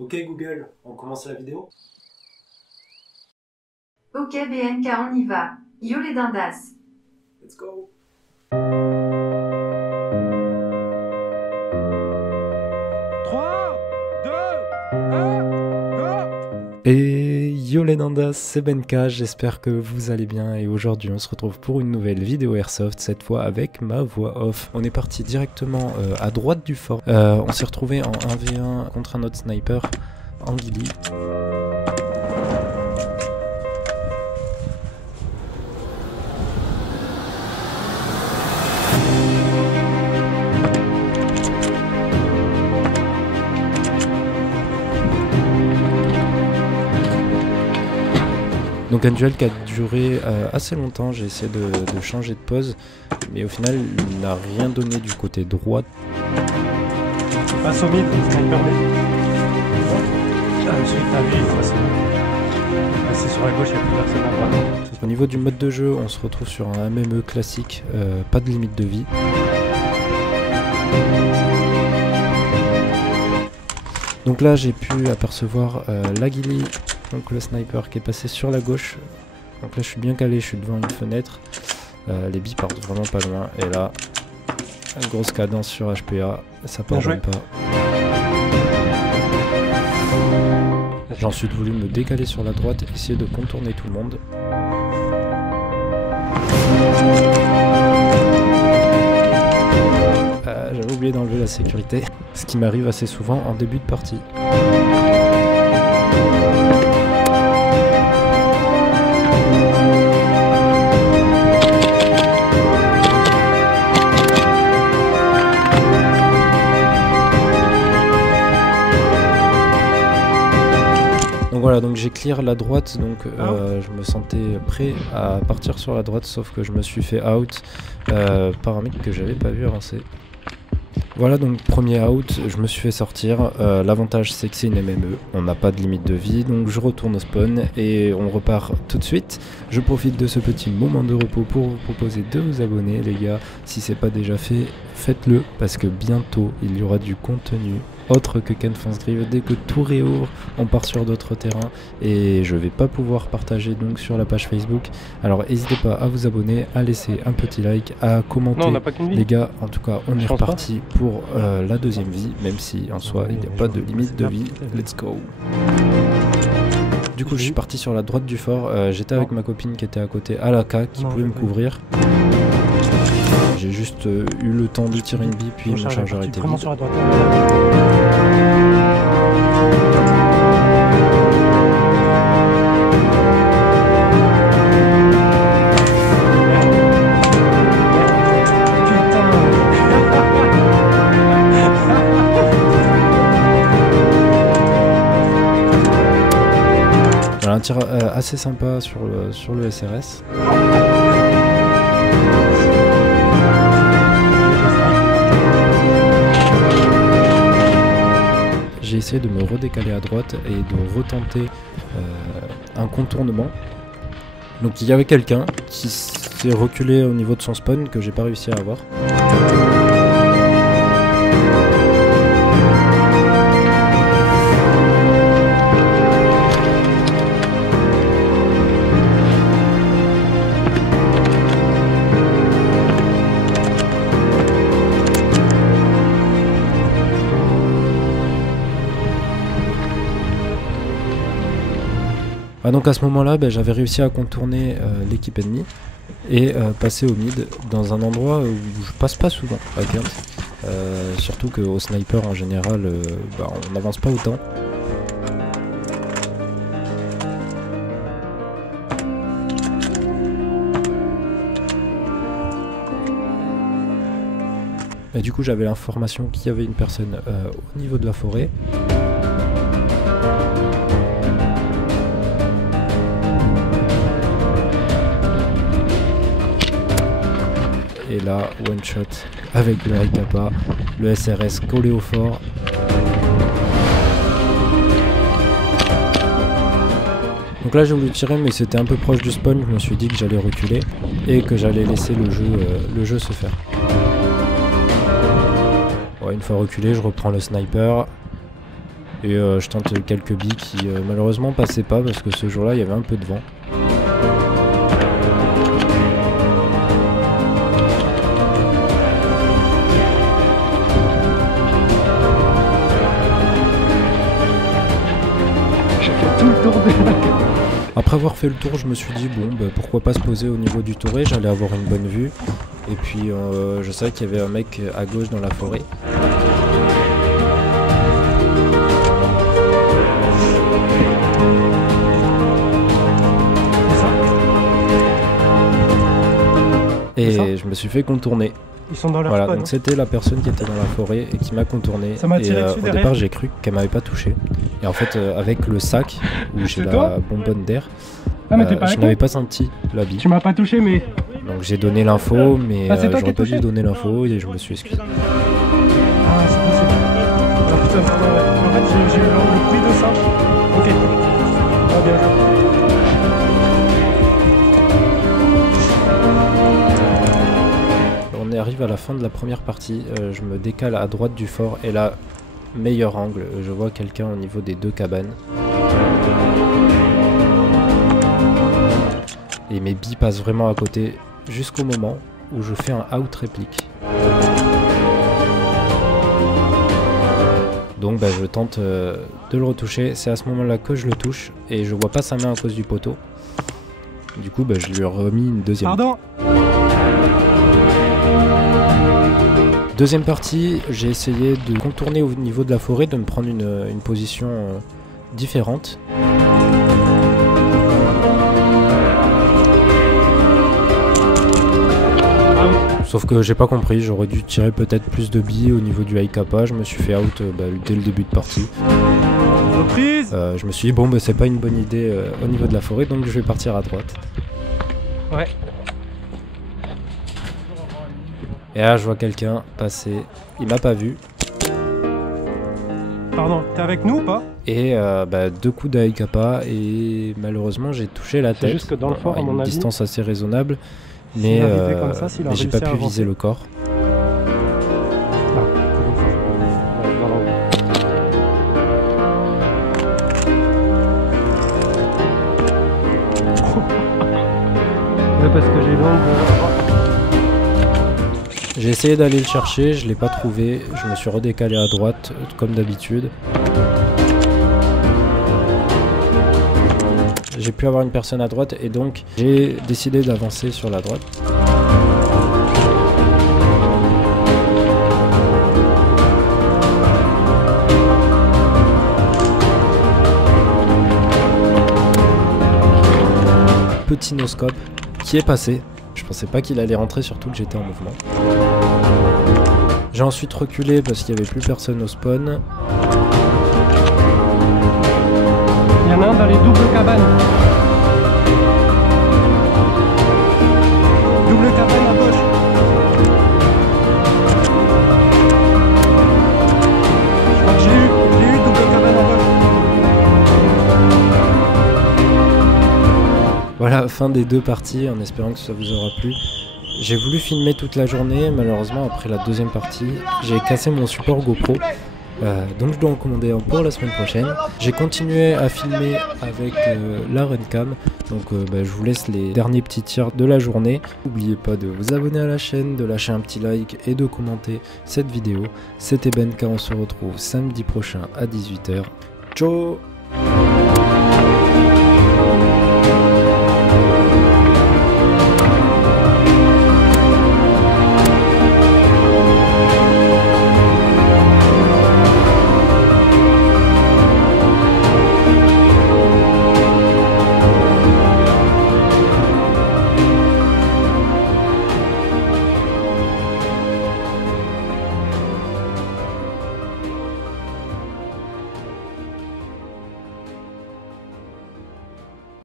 Ok Google, on commence la vidéo? Ok BNK, on y va. Yo les dindas. Let's go! Et yo les nandas, c'est Benka, j'espère que vous allez bien et aujourd'hui on se retrouve pour une nouvelle vidéo Airsoft, cette fois avec ma voix off. On est parti directement à droite du fort, on s'est retrouvé en 1v1 contre un autre sniper, Anguili. Donc un duel qui a duré assez longtemps, j'ai essayé de changer de pose, mais au final il n'a rien donné du côté droit. Passe au mid, sniper B. Ensuite t'as vu, c'est sur la gauche, il n'y a plus personne à voir. Au niveau du mode de jeu, on se retrouve sur un MME classique, pas de limite de vie. Donc là j'ai pu apercevoir l'Aguili, donc le sniper qui est passé sur la gauche. Donc là je suis bien calé, je suis devant une fenêtre. Les billes partent vraiment pas loin. Et là, une grosse cadence sur HPA, ça part même pas. J'ai ensuite voulu me décaler sur la droite, essayer de contourner tout le monde. J'avais oublié d'enlever la sécurité, ce qui m'arrive assez souvent en début de partie. Donc voilà, donc j'ai clear la droite, donc je me sentais prêt à partir sur la droite, sauf que je me suis fait out par un mec que j'avais pas vu avancer. Voilà, donc premier out, je me suis fait sortir. L'avantage c'est que c'est une MME, on n'a pas de limite de vie, donc je retourne au spawn et on repart tout de suite. Je profite de ce petit moment de repos pour vous proposer de vous abonner les gars. Si c'est pas déjà fait, faites-le parce que bientôt il y aura du contenu autre que Ken Fonce-Grive. Dès que tout réouvre, on part sur d'autres terrains et je vais pas pouvoir partager donc sur la page Facebook. Alors n'hésitez pas à vous abonner, à laisser un petit like, à commenter. Non, on n'a pas qu'une vie. Les gars, en tout cas, on est reparti pour la deuxième vie, même si en soi il n'y a pas de limite de vie. Let's go! Du coup, je suis parti sur la droite du fort. J'étais avec ma copine qui était à côté à l'AK qui pouvait me couvrir. J'ai juste eu le temps de tirer une bille, puis mon chargeur était vide. Sur la droite. Voilà, un tir assez sympa sur le SRS. J'ai essayé de me redécaler à droite et de retenter un contournement. Donc il y avait quelqu'un qui s'est reculé au niveau de son spawn que j'ai pas réussi à avoir. Donc à ce moment là j'avais réussi à contourner l'équipe ennemie et passer au mid dans un endroit où je passe pas souvent à Kent, surtout qu'au sniper en général on n'avance pas autant. Et du coup j'avais l'information qu'il y avait une personne au niveau de la forêt. Et là, one shot avec le Alcapa, le SRS collé au fort. Donc là j'ai voulu tirer mais c'était un peu proche du spawn, je me suis dit que j'allais reculer et que j'allais laisser le jeu se faire. Ouais, une fois reculé, je reprends le sniper. Et je tente quelques billes qui malheureusement passaient pas parce que ce jour-là il y avait un peu de vent. J'ai fait tout le tour de la... Après avoir fait le tour, je me suis dit bon bah, pourquoi pas se poser au niveau du touret, j'allais avoir une bonne vue. Et puis je savais qu'il y avait un mec à gauche dans la forêt. Et je me suis fait contourner. Ils sont dans leur voilà, spawn. donc c'était la personne qui était dans la forêt et qui m'a contourné. Ça m'a tiré et dessus au derrière. départ j'ai cru qu'elle m'avait pas touché. Et en fait avec le sac où j'ai C'est la toi bonbonne d'air, Ah mais t'es pas je avec n'avais moi. pas senti la bille. Tu m'as pas touché mais... Donc j'ai donné l'info mais Ah, c'est toi qui j'aurais as pas touché dû donner l'info et je me suis excusé. Ah c'est possible. Ah putain, ouais. En fait j'ai eu le prix de ça. Ok. Ah bien joué. On arrive à la fin de la première partie, je me décale à droite du fort et là, meilleur angle, je vois quelqu'un au niveau des deux cabanes. Et mes billes passent vraiment à côté jusqu'au moment où je fais un out réplique. Donc bah, je tente de le retoucher, c'est à ce moment là que je le touche et je vois pas sa main à cause du poteau. Du coup bah, je lui ai remis une deuxième. Pardon. Deuxième partie, j'ai essayé de contourner au niveau de la forêt, de me prendre une position différente. Sauf que j'ai pas compris, j'aurais dû tirer peut-être plus de billes au niveau du high kappa, je me suis fait out dès le début de partie. Reprise. Je me suis dit bon bah c'est pas une bonne idée au niveau de la forêt donc je vais partir à droite. Ouais. Et là je vois quelqu'un passer, il m'a pas vu. Pardon, t'es avec nous ou pas? Et deux coups de high kappa et malheureusement j'ai touché la C'est tête. juste que dans le fort, à à mon une avis, distance assez raisonnable. Mais, s'il arrivait comme ça, s'il a mais j'ai réussi pas à pu avancer. viser le corps. Là, dans la haut. Ouais, parce que j'ai l'angle. J'ai essayé d'aller le chercher, je l'ai pas trouvé. Je me suis redécalé à droite comme d'habitude. J'ai pu avoir une personne à droite et donc j'ai décidé d'avancer sur la droite. Petit no-scope qui est passé. Je pensais pas qu'il allait rentrer, surtout que j'étais en mouvement. J'ai ensuite reculé parce qu'il n'y avait plus personne au spawn. Il y en a un dans les doubles cabanes. Double cabane à gauche. Je crois que j'ai eu double cabane à gauche. Voilà, fin des deux parties, en espérant que ça vous aura plu. J'ai voulu filmer toute la journée, malheureusement après la deuxième partie, j'ai cassé mon support GoPro. Donc je dois en commander un pour la semaine prochaine. J'ai continué à filmer avec la Runcam. Donc je vous laisse les derniers petits tirs de la journée. N'oubliez pas de vous abonner à la chaîne, de lâcher un petit like et de commenter cette vidéo. C'était Benka, on se retrouve samedi prochain à 18 h. Ciao.